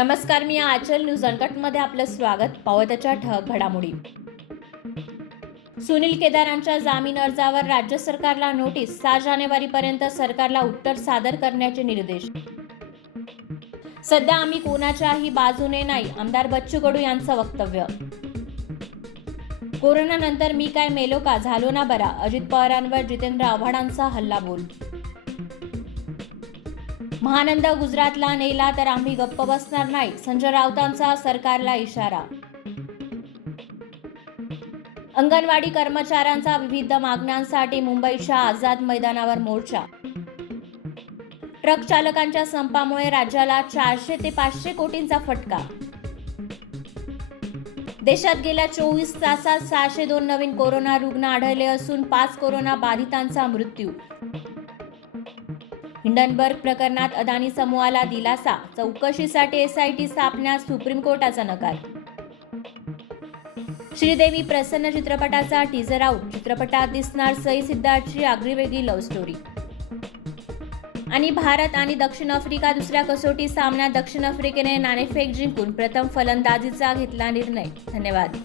नमस्कार, मी आचल न्यूज अनकटमध्ये आपलं स्वागत. पावत्याच्या ठळक घडामोडी. सुनील केदारांच्या जामीन अर्जावर राज्य सरकारला नोटीस. 6 जानेवारीपर्यंत सरकारला उत्तर सादर करण्याचे निर्देश. सध्या आम्ही कोणाच्याही बाजूने नाही, आमदार बच्चू कडू यांचं वक्तव्य. कोरोनानंतर मी काय मेलो का, झालो ना बरा, अजित पवारांवर जितेंद्र आव्हाडांचा हल्लाबोल. महानंद गुजरातला नेला तर आम्ही गप्प बसणार नाही, संजय राऊतांचा सरकारला इशारा. अंगणवाडी कर्मचाऱ्यांचा विविध मागण्यांसाठी मुंबईच्या आझाद मैदानावर मोर्चा. ट्रक चालकांच्या संपामुळे राज्याला 400 ते 500 कोटींचा फटका. देशात गेल्या 24 तासात 602 नवीन कोरोना रुग्ण आढळले असून 5 कोरोना बाधितांचा मृत्यू. हिंडनबर्ग प्रकरणात अदानी समूहाला दिलासा. चौकशीसाठी एसआयटी स्थापण्यास सुप्रीम कोर्टाचा नकार. श्रीदेवी प्रसन्न चित्रपटाचा टीझर आउट. चित्रपटात दिसणार सई सिद्धार्थची आगळीवेगळी लव्ह स्टोरी. आणि भारत आणि दक्षिण आफ्रिका दुसऱ्या कसोटी सामन्यात दक्षिण आफ्रिकेने नाणेफेक जिंकून प्रथम फलंदाजीचा घेतला निर्णय. धन्यवाद.